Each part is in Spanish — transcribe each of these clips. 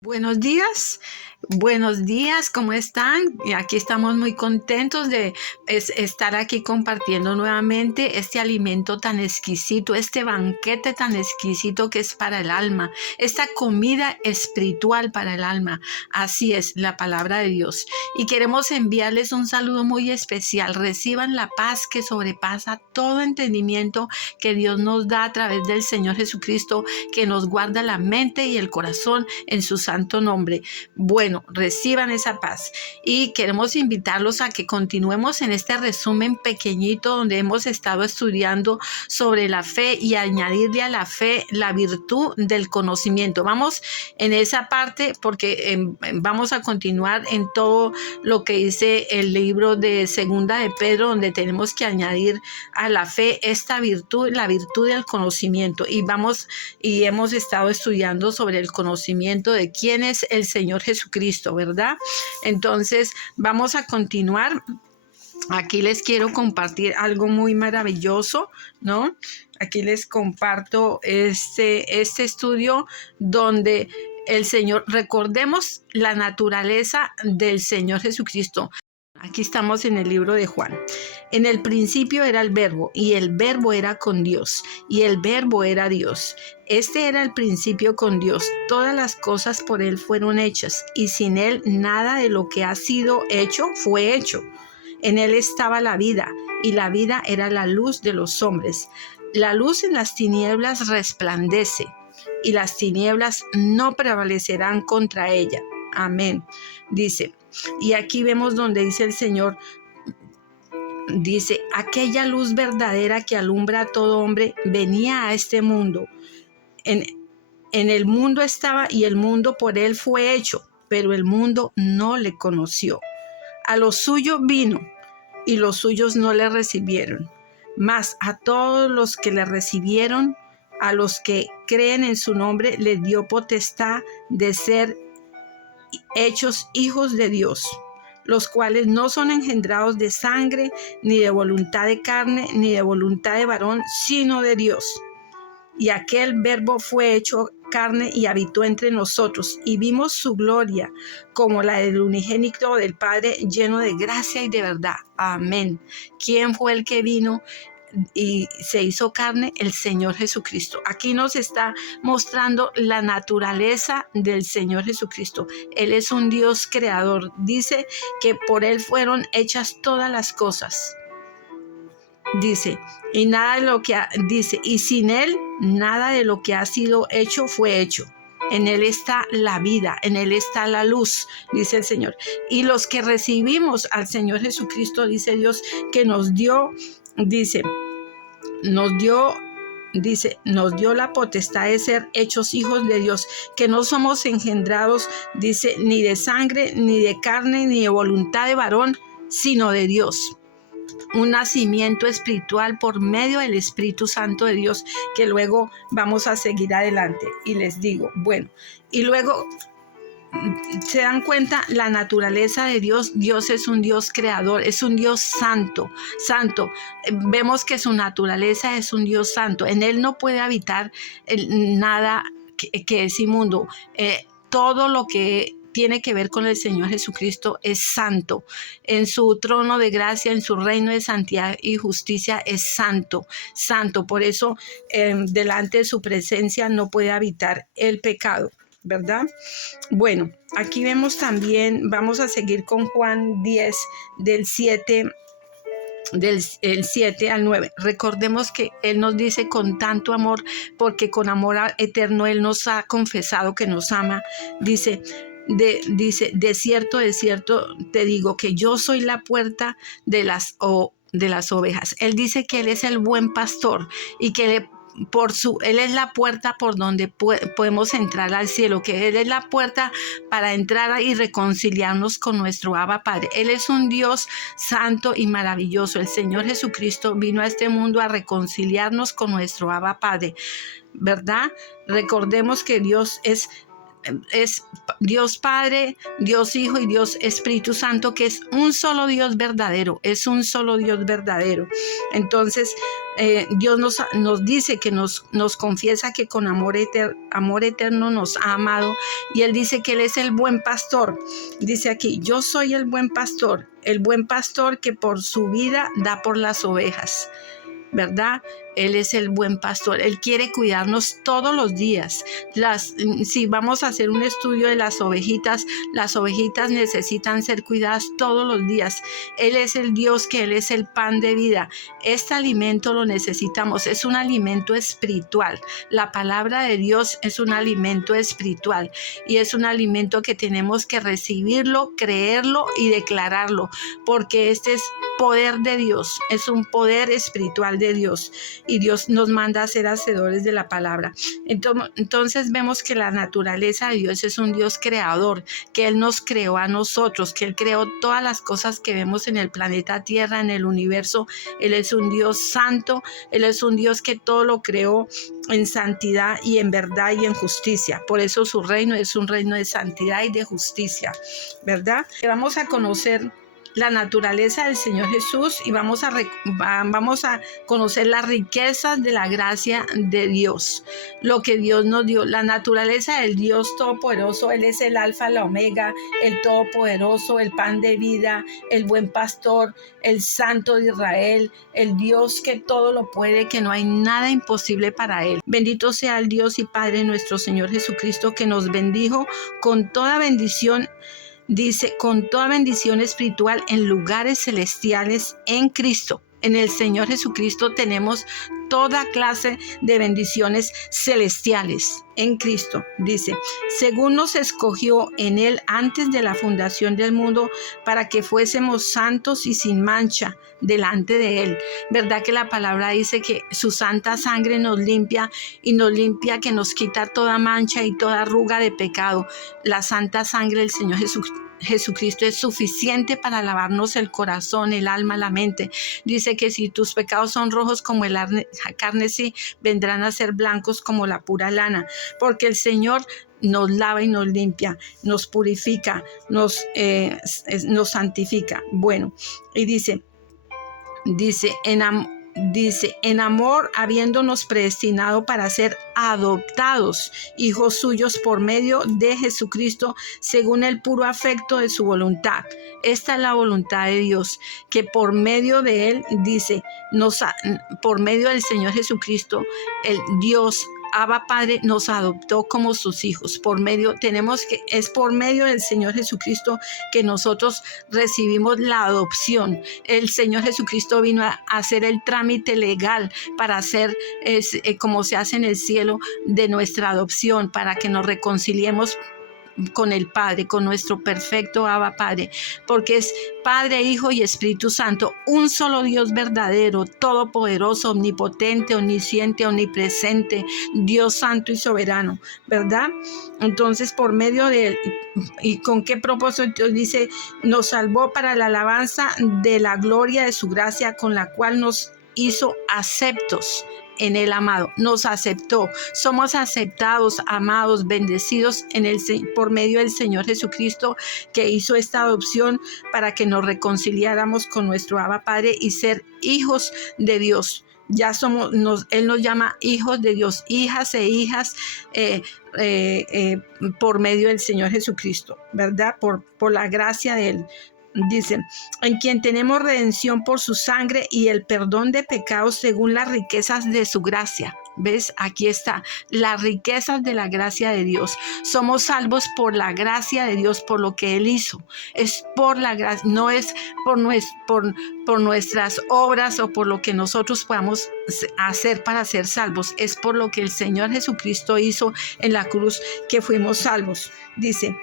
Buenos días, ¿cómo están? Y aquí estamos muy contentos de estar aquí compartiendo nuevamente este alimento tan exquisito, este banquete tan exquisito que es para el alma, esta comida espiritual para el alma. Así es la palabra de Dios. Y queremos enviarles un saludo muy especial. Reciban la paz que sobrepasa todo entendimiento que Dios nos da a través del Señor Jesucristo, que nos guarda la mente y el corazón en su santo nombre. Bueno, reciban esa paz y queremos invitarlos a que continuemos en este resumen pequeñito donde hemos estado estudiando sobre la fe y añadirle a la fe la virtud del conocimiento. Vamos en esa parte porque vamos a continuar en todo lo que dice el libro de Segunda de Pedro, donde tenemos que añadir a la fe esta virtud, la virtud del conocimiento. Y hemos estado estudiando sobre el conocimiento de quién es el Señor Jesucristo, ¿verdad? Entonces vamos a continuar. Aquí les quiero compartir algo muy maravilloso, ¿no? Aquí les comparto este estudio donde el Señor, recordemos la naturaleza del Señor Jesucristo. Aquí estamos en el libro de Juan. En el principio era el Verbo, y el Verbo era con Dios, y el Verbo era Dios. Este era el principio con Dios. Todas las cosas por Él fueron hechas, y sin Él nada de lo que ha sido hecho fue hecho. En Él estaba la vida, y la vida era la luz de los hombres. La luz en las tinieblas resplandece, y las tinieblas no prevalecerán contra ella. Amén. Dice, y aquí vemos donde dice el Señor, dice, aquella luz verdadera que alumbra a todo hombre venía a este mundo. En el mundo estaba y el mundo por él fue hecho, pero el mundo no le conoció. A lo suyo vino y los suyos no le recibieron. Mas a todos los que le recibieron, a los que creen en su nombre, les dio potestad de ser hechos hijos de Dios, los cuales no son engendrados de sangre, ni de voluntad de carne, ni de voluntad de varón, sino de Dios. Y aquel Verbo fue hecho carne y habitó entre nosotros, y vimos su gloria como la del unigénito del Padre, lleno de gracia y de verdad. Amén. ¿Quién fue el que vino y se hizo carne? El Señor Jesucristo. Aquí nos está mostrando la naturaleza del Señor Jesucristo. Él es un Dios creador. Dice que por Él fueron hechas todas las cosas. Dice, y nada de lo que dice, y sin Él nada de lo que ha sido hecho fue hecho. En Él está la vida, en Él está la luz, dice el Señor. Y los que recibimos al Señor Jesucristo, dice Dios, que nos dio la potestad de ser hechos hijos de Dios, que no somos engendrados, dice, ni de sangre, ni de carne, ni de voluntad de varón, sino de Dios. Un nacimiento espiritual por medio del Espíritu Santo de Dios, que luego vamos a seguir adelante. Y les digo, bueno, y luego se dan cuenta la naturaleza de Dios. Dios es un Dios creador, es un Dios santo. Vemos que su naturaleza es un Dios santo. En Él no puede habitar nada que es inmundo. Todo lo que tiene que ver con el Señor Jesucristo es santo. En su trono de gracia, en su reino de santidad y justicia es santo. Por eso, delante de su presencia no puede habitar el pecado, ¿verdad? Bueno, aquí vemos también, vamos a seguir con Juan 10, del 7 al 9. Recordemos que Él nos dice con tanto amor, porque con amor eterno Él nos ha confesado que nos ama. Dice, de cierto te digo que yo soy la puerta de las ovejas. Él dice que Él es el buen pastor y que Él es la puerta por donde podemos entrar al cielo, que Él es la puerta para entrar y reconciliarnos con nuestro Abba Padre. Él es un Dios santo y maravilloso. El Señor Jesucristo vino a este mundo a reconciliarnos con nuestro Abba Padre, ¿verdad? Recordemos que Dios es Dios Padre, Dios Hijo y Dios Espíritu Santo, que es un solo Dios verdadero, Entonces, Dios nos dice que nos confiesa que con amor eterno nos ha amado, y Él dice que Él es el buen pastor. Dice aquí, yo soy el buen pastor que por su vida da por las ovejas, ¿verdad? Él es el buen pastor. Él quiere cuidarnos todos los días. Si vamos a hacer un estudio de las ovejitas necesitan ser cuidadas todos los días. Él es el Dios, que Él es el pan de vida. Este alimento lo necesitamos. Es un alimento espiritual. La palabra de Dios es un alimento espiritual, y es un alimento que tenemos que recibirlo, creerlo y declararlo, porque este es poder de Dios, es un poder espiritual de Dios, y Dios nos manda a ser hacedores de la palabra. Entonces vemos que la naturaleza de Dios es un Dios creador, que Él nos creó a nosotros, que Él creó todas las cosas que vemos en el planeta Tierra, en el universo. Él es un Dios santo, Él es un Dios que todo lo creó en santidad y en verdad y en justicia. Por eso su reino es un reino de santidad y de justicia, ¿verdad? Vamos a conocer la naturaleza del Señor Jesús, y vamos a conocer las riquezas de la gracia de Dios, lo que Dios nos dio, la naturaleza del Dios Todopoderoso. Él es el alfa, la omega, el Todopoderoso, el pan de vida, el buen pastor, el Santo de Israel, el Dios que todo lo puede, que no hay nada imposible para Él. Bendito sea el Dios y Padre nuestro Señor Jesucristo, que nos bendijo con toda bendición. Dice, con toda bendición espiritual en lugares celestiales en Cristo. En el Señor Jesucristo tenemos toda clase de bendiciones celestiales en Cristo. Dice, según nos escogió en Él antes de la fundación del mundo, para que fuésemos santos y sin mancha delante de Él. ¿Verdad que la palabra dice que su santa sangre nos limpia, y nos limpia, que nos quita toda mancha y toda arruga de pecado? La santa sangre del Señor Jesucristo es suficiente para lavarnos el corazón, el alma, la mente. Dice que si tus pecados son rojos como el carmesí, vendrán a ser blancos como la pura lana, porque el Señor nos lava y nos limpia, nos purifica, nos santifica. Bueno, y dice, en amor, habiéndonos predestinado para ser adoptados hijos suyos por medio de Jesucristo, según el puro afecto de su voluntad. Esta es la voluntad de Dios, que por medio de Él, dice, por medio del Señor Jesucristo, el Dios Abba Padre nos adoptó como sus hijos. Es por medio del Señor Jesucristo que nosotros recibimos la adopción. El Señor Jesucristo vino a hacer el trámite legal para hacer, como se hace en el cielo, de nuestra adopción, para que nos reconciliemos con el Padre, con nuestro perfecto Abba Padre, porque es Padre, Hijo y Espíritu Santo, un solo Dios verdadero, todopoderoso, omnipotente, omnisciente, omnipresente, Dios santo y soberano, ¿verdad? Entonces, por medio de Él, ¿y con qué propósito? Dice, nos salvó para la alabanza de la gloria de su gracia, con la cual nos hizo aceptos en el amado. Nos aceptó, somos aceptados, amados, bendecidos por medio del Señor Jesucristo, que hizo esta adopción para que nos reconciliáramos con nuestro Abba Padre y ser hijos de Dios. Ya Él nos llama hijos de Dios, hijas e hijas, por medio del Señor Jesucristo, ¿verdad? Por la gracia de Él. Dice, en quien tenemos redención por su sangre y el perdón de pecados según las riquezas de su gracia. ¿Ves? Aquí está, las riquezas de la gracia de Dios. Somos salvos por la gracia de Dios, por lo que Él hizo. Es por la gracia, no es por nuestras obras o por lo que nosotros podamos hacer para ser salvos. Es por lo que el Señor Jesucristo hizo en la cruz que fuimos salvos. Dice,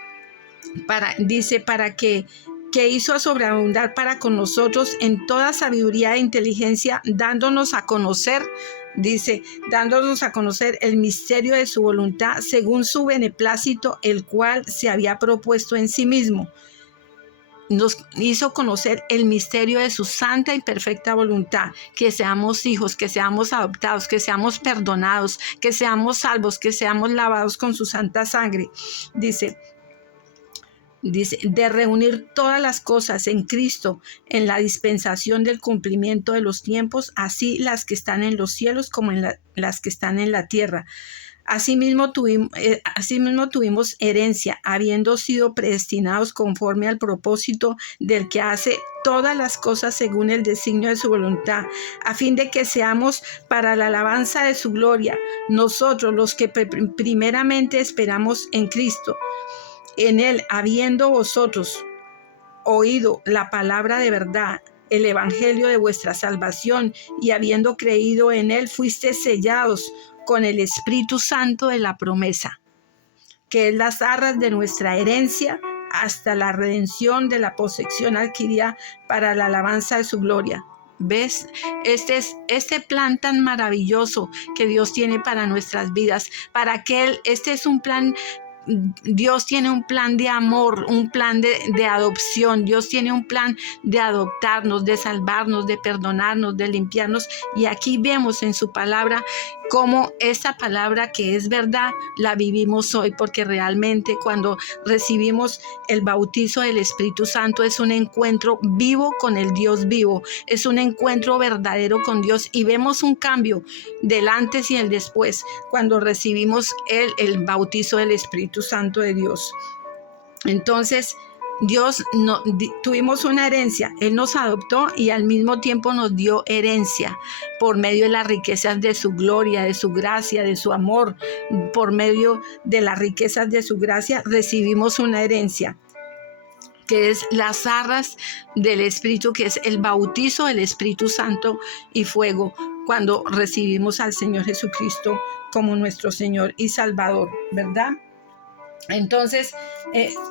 para que hizo sobreabundar para con nosotros en toda sabiduría e inteligencia, dándonos a conocer el misterio de su voluntad, según su beneplácito, el cual se había propuesto en sí mismo. Nos hizo conocer el misterio de su santa y perfecta voluntad, que seamos hijos, que seamos adoptados, que seamos perdonados, que seamos salvos, que seamos lavados con su santa sangre. dice, de reunir todas las cosas en Cristo, en la dispensación del cumplimiento de los tiempos, así las que están en los cielos como las que están en la tierra. Asimismo tuvimos herencia, habiendo sido predestinados conforme al propósito del que hace todas las cosas según el designio de su voluntad, a fin de que seamos para la alabanza de su gloria, nosotros los que primeramente esperamos en Cristo. En él, habiendo vosotros oído la palabra de verdad, el evangelio de vuestra salvación, y habiendo creído en él, fuisteis sellados con el Espíritu Santo de la promesa, que es las arras de nuestra herencia hasta la redención de la posesión adquirida para la alabanza de su gloria. ¿Ves? Este plan tan maravilloso que Dios tiene para nuestras vidas, este es un plan. Dios tiene un plan de amor, un plan de adopción. Dios tiene un plan de adoptarnos, de salvarnos, de perdonarnos, de limpiarnos. Y aquí vemos en su palabra cómo esta palabra que es verdad la vivimos hoy, porque realmente cuando recibimos el bautizo del Espíritu Santo es un encuentro vivo con el Dios vivo, es un encuentro verdadero con Dios, y vemos un cambio del antes y el después cuando recibimos el bautizo del Espíritu Santo de Dios. Entonces, tuvimos una herencia, Él nos adoptó y al mismo tiempo nos dio herencia por medio de las riquezas de su gloria, de su gracia, de su amor. Por medio de las riquezas de su gracia recibimos una herencia, que es las arras del Espíritu, que es el bautizo del Espíritu Santo y fuego, cuando recibimos al Señor Jesucristo como nuestro Señor y Salvador, ¿verdad? Entonces,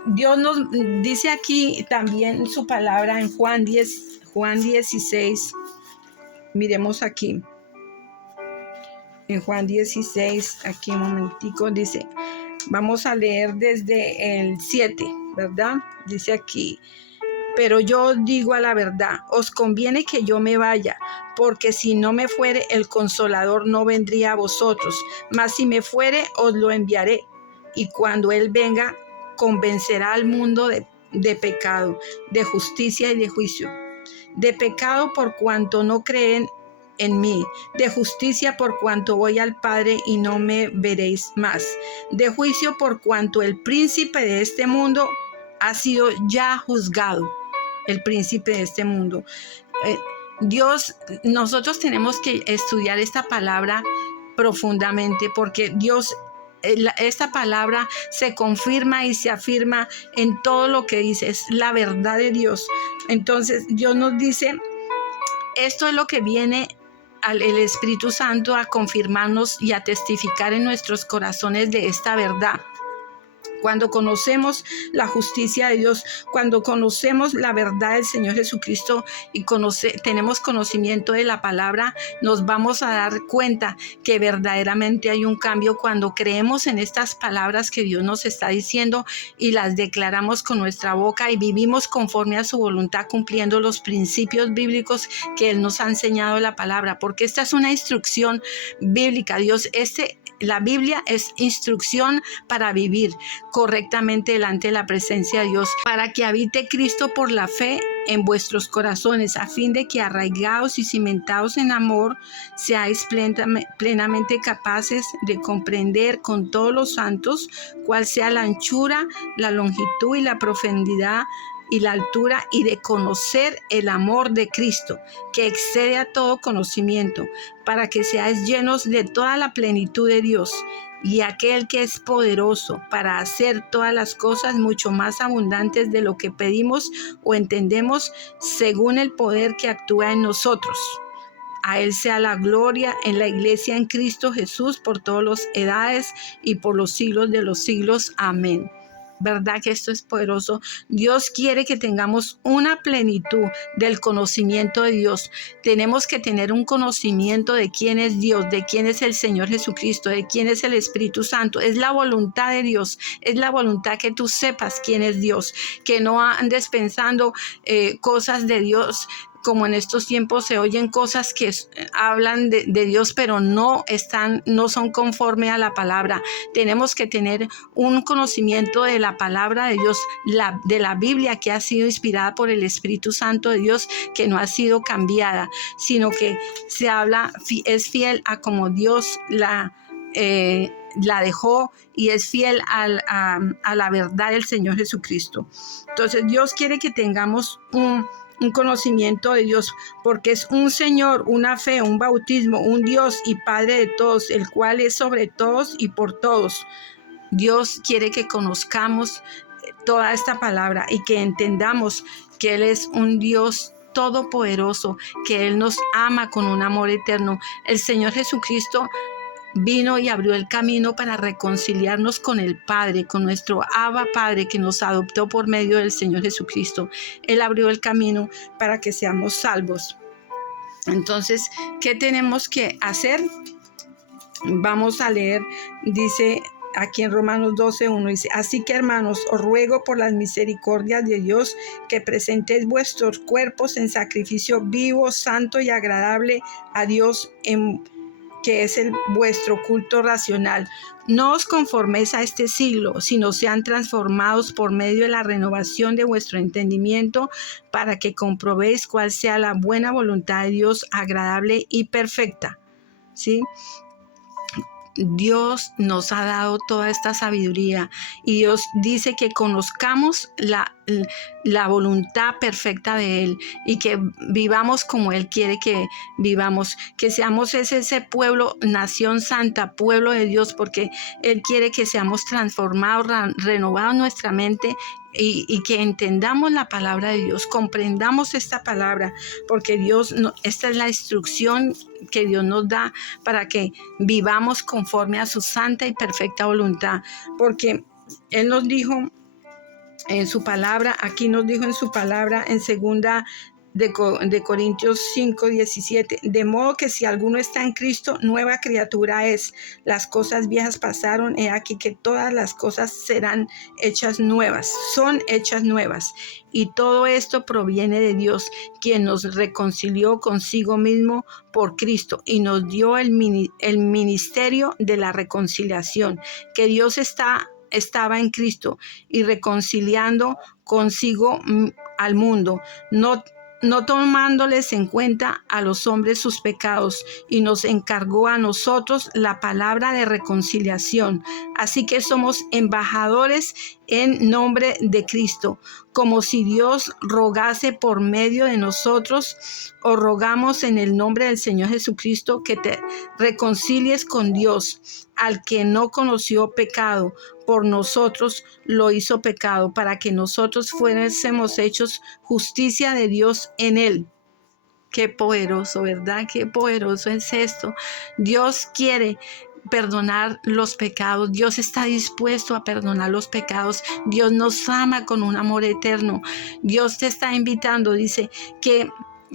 Dios nos dice aquí también su palabra en Juan 16. Miremos aquí. En Juan 16, aquí un momentico, dice, vamos a leer desde el 7, ¿verdad? Dice aquí, pero yo os digo a la verdad, os conviene que yo me vaya, porque si no me fuere, el Consolador no vendría a vosotros, mas si me fuere, os lo enviaré. Y cuando Él venga, convencerá al mundo de pecado, de justicia y de juicio. De pecado por cuanto no creen en mí, de justicia por cuanto voy al Padre y no me veréis más, de juicio por cuanto el príncipe de este mundo ha sido ya juzgado. El príncipe de este mundo. Nosotros tenemos que estudiar esta palabra profundamente, porque esta palabra se confirma y se afirma en todo lo que dice, es la verdad de Dios. Entonces Dios nos dice, esto es lo que viene el Espíritu Santo a confirmarnos y a testificar en nuestros corazones de esta verdad. Cuando conocemos la justicia de Dios, cuando conocemos la verdad del Señor Jesucristo y tenemos conocimiento de la palabra, nos vamos a dar cuenta que verdaderamente hay un cambio cuando creemos en estas palabras que Dios nos está diciendo y las declaramos con nuestra boca y vivimos conforme a su voluntad, cumpliendo los principios bíblicos que Él nos ha enseñado en la palabra, porque esta es una instrucción bíblica. La Biblia es instrucción para vivir correctamente delante de la presencia de Dios, para que habite Cristo por la fe en vuestros corazones, a fin de que arraigados y cimentados en amor, seáis plenamente capaces de comprender con todos los santos cuál sea la anchura, la longitud y la profundidad y la altura, y de conocer el amor de Cristo, que excede a todo conocimiento, para que seáis llenos de toda la plenitud de Dios. Y aquel que es poderoso para hacer todas las cosas mucho más abundantes de lo que pedimos o entendemos, según el poder que actúa en nosotros. A Él sea la gloria en la iglesia en Cristo Jesús por todas las edades y por los siglos de los siglos. Amén. ¿Verdad que esto es poderoso? Dios quiere que tengamos una plenitud del conocimiento de Dios. Tenemos que tener un conocimiento de quién es Dios, de quién es el Señor Jesucristo, de quién es el Espíritu Santo. Es la voluntad de Dios, es la voluntad que tú sepas quién es Dios, que no andes pensando cosas de Dios como en estos tiempos se oyen cosas que hablan de Dios, pero no son conforme a la palabra. Tenemos que tener un conocimiento de la palabra de Dios, de la Biblia, que ha sido inspirada por el Espíritu Santo de Dios, que no ha sido cambiada, sino que se habla, es fiel a como Dios la dejó, y es fiel a la verdad del Señor Jesucristo. Entonces Dios quiere que tengamos un conocimiento de Dios, porque es un Señor, una fe, un bautismo, un Dios y Padre de todos, el cual es sobre todos y por todos. Dios quiere que conozcamos toda esta palabra y que entendamos que Él es un Dios todopoderoso, que Él nos ama con un amor eterno. El Señor Jesucristo vino y abrió el camino para reconciliarnos con el Padre, con nuestro Abba Padre, que nos adoptó por medio del Señor Jesucristo. Él abrió el camino para que seamos salvos. Entonces, ¿qué tenemos que hacer? Vamos a leer, dice aquí en Romanos 12:1, dice: así que, hermanos, os ruego por las misericordias de Dios que presentéis vuestros cuerpos en sacrificio vivo, santo y agradable a Dios, que es vuestro culto racional. No os conforméis a este siglo, sino sean transformados por medio de la renovación de vuestro entendimiento, para que comprobéis cuál sea la buena voluntad de Dios, agradable y perfecta. ¿Sí? Dios nos ha dado toda esta sabiduría, y Dios dice que conozcamos la voluntad perfecta de Él, y que vivamos como Él quiere que vivamos, que seamos ese pueblo, nación santa, pueblo de Dios, porque Él quiere que seamos transformados, renovados nuestra mente, y que entendamos la palabra de Dios, comprendamos esta palabra, porque esta es la instrucción que Dios nos da para que vivamos conforme a su santa y perfecta voluntad, porque Él nos dijo en su palabra, aquí nos dijo en su palabra, en segunda de Corintios 5:17, de modo que si alguno está en Cristo, nueva criatura es. Las cosas viejas pasaron, he aquí que todas las cosas serán hechas nuevas, son hechas nuevas. Y todo esto proviene de Dios, quien nos reconcilió consigo mismo por Cristo y nos dio el ministerio de la reconciliación, que Dios estaba en Cristo y reconciliando consigo al mundo, no tomándoles en cuenta a los hombres sus pecados, y nos encargó a nosotros la palabra de reconciliación. Así que somos embajadores en nombre de Cristo, como si Dios rogase por medio de nosotros. Os rogamos en el nombre del Señor Jesucristo que te reconcilies con Dios, al que no conoció pecado, por nosotros lo hizo pecado, para que nosotros fuésemos hechos justicia de Dios en él. Qué poderoso, ¿verdad? Qué poderoso es esto. Dios quiere perdonar los pecados. Dios está dispuesto a perdonar los pecados. Dios nos ama con un amor eterno. Dios te está invitando, dice que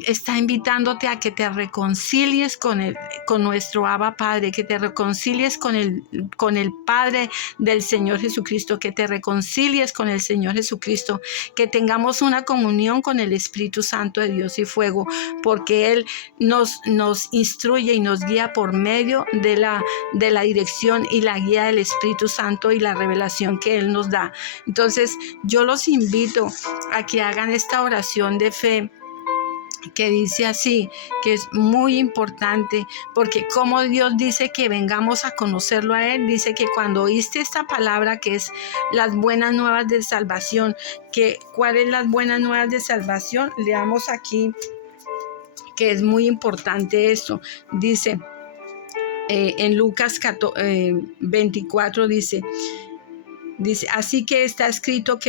está invitándote a que te reconcilies con nuestro Abba Padre, que te reconcilies con el Padre del Señor Jesucristo, que te reconcilies con el Señor Jesucristo, que tengamos una comunión con el Espíritu Santo de Dios y fuego, porque Él nos instruye y nos guía por medio de la dirección y la guía del Espíritu Santo y la revelación que Él nos da. Entonces, yo los invito a que hagan esta oración de fe, que dice así, que es muy importante, porque como Dios dice que vengamos a conocerlo a Él, dice que cuando oíste esta palabra, que es las buenas nuevas de salvación, ¿cuáles son las buenas nuevas de salvación? Leamos aquí, que es muy importante esto. Dice en Lucas 24, dice, así que está escrito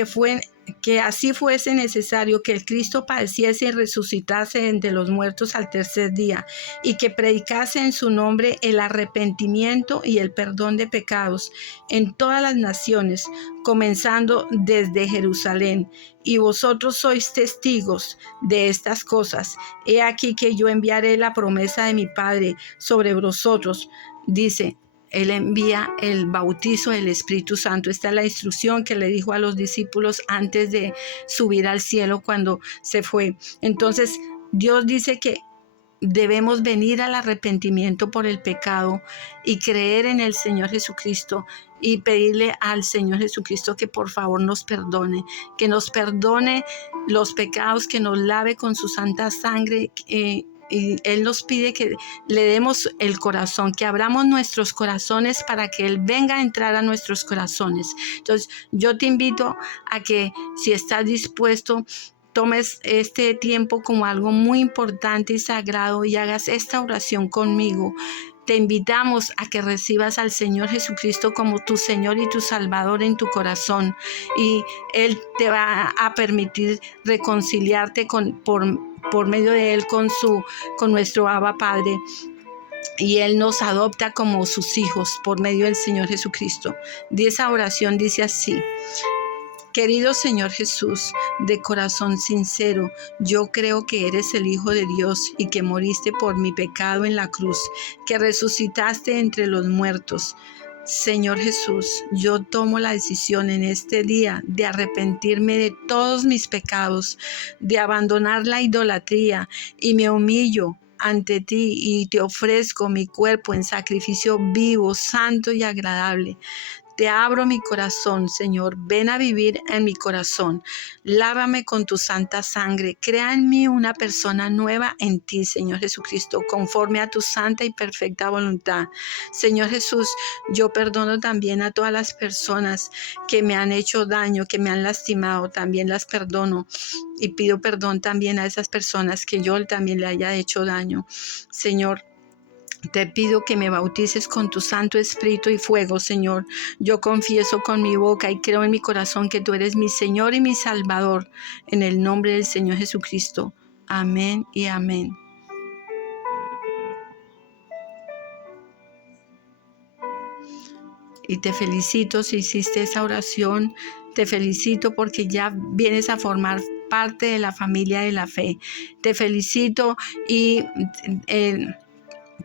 que así fuese necesario que el Cristo padeciese y resucitase entre los muertos al tercer día, y que predicase en su nombre el arrepentimiento y el perdón de pecados en todas las naciones, comenzando desde Jerusalén. Y vosotros sois testigos de estas cosas. He aquí que yo enviaré la promesa de mi Padre sobre vosotros. Dice, Él envía el bautizo del Espíritu Santo. Esta es la instrucción que le dijo a los discípulos antes de subir al cielo cuando se fue. Entonces, Dios dice que debemos venir al arrepentimiento por el pecado y creer en el Señor Jesucristo y pedirle al Señor Jesucristo que por favor nos perdone los pecados, que nos lave con su santa sangre. Y Él nos pide que le demos el corazón, que abramos nuestros corazones para que Él venga a entrar a nuestros corazones. Entonces, yo te invito a que, si estás dispuesto, tomes este tiempo como algo muy importante y sagrado y hagas esta oración conmigo. Te invitamos a que recibas al Señor Jesucristo como tu Señor y tu Salvador en tu corazón, y Él te va a permitir reconciliarte por medio de Él con nuestro Abba Padre, y Él nos adopta como sus hijos por medio del Señor Jesucristo. Y esa oración dice así: querido Señor Jesús, de corazón sincero, yo creo que eres el Hijo de Dios y que moriste por mi pecado en la cruz, que resucitaste entre los muertos. Señor Jesús, yo tomo la decisión en este día de arrepentirme de todos mis pecados, de abandonar la idolatría, y me humillo ante ti y te ofrezco mi cuerpo en sacrificio vivo, santo y agradable. Te abro mi corazón, Señor, ven a vivir en mi corazón. Lávame con tu santa sangre. Crea en mí una persona nueva en ti, Señor Jesucristo, conforme a tu santa y perfecta voluntad. Señor Jesús, yo perdono también a todas las personas que me han hecho daño, que me han lastimado. También las perdono. Y pido perdón también a esas personas que yo también le haya hecho daño. Señor, te pido que me bautices con tu Santo Espíritu y fuego, Señor. Yo confieso con mi boca y creo en mi corazón que tú eres mi Señor y mi Salvador. En el nombre del Señor Jesucristo. Amén y amén. Y te felicito si hiciste esa oración. Te felicito porque ya vienes a formar parte de la familia de la fe. Te felicito y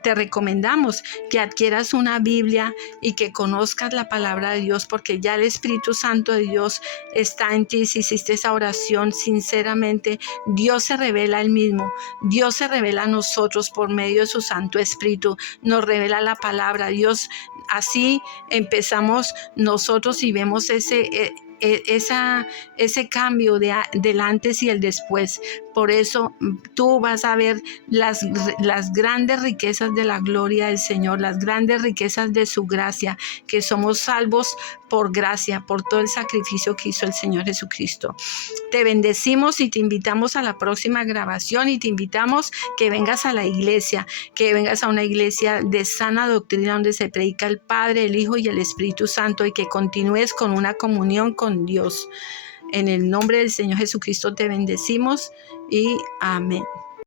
te recomendamos que adquieras una Biblia y que conozcas la palabra de Dios, porque ya el Espíritu Santo de Dios está en ti. Si hiciste esa oración sinceramente, Dios se revela Él mismo. Dios se revela a nosotros por medio de su Santo Espíritu. Nos revela la palabra. Dios, así empezamos nosotros y vemos ese cambio del antes y el después. Por eso tú vas a ver las grandes riquezas de la gloria del Señor, las grandes riquezas de su gracia, que somos salvos por gracia, por todo el sacrificio que hizo el Señor Jesucristo. Te bendecimos y te invitamos a la próxima grabación, y te invitamos que vengas a la iglesia, que vengas a una iglesia de sana doctrina donde se predica el Padre, el Hijo y el Espíritu Santo, y que continúes con una comunión con Dios. En el nombre del Señor Jesucristo te bendecimos y amén.